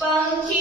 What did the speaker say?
Funky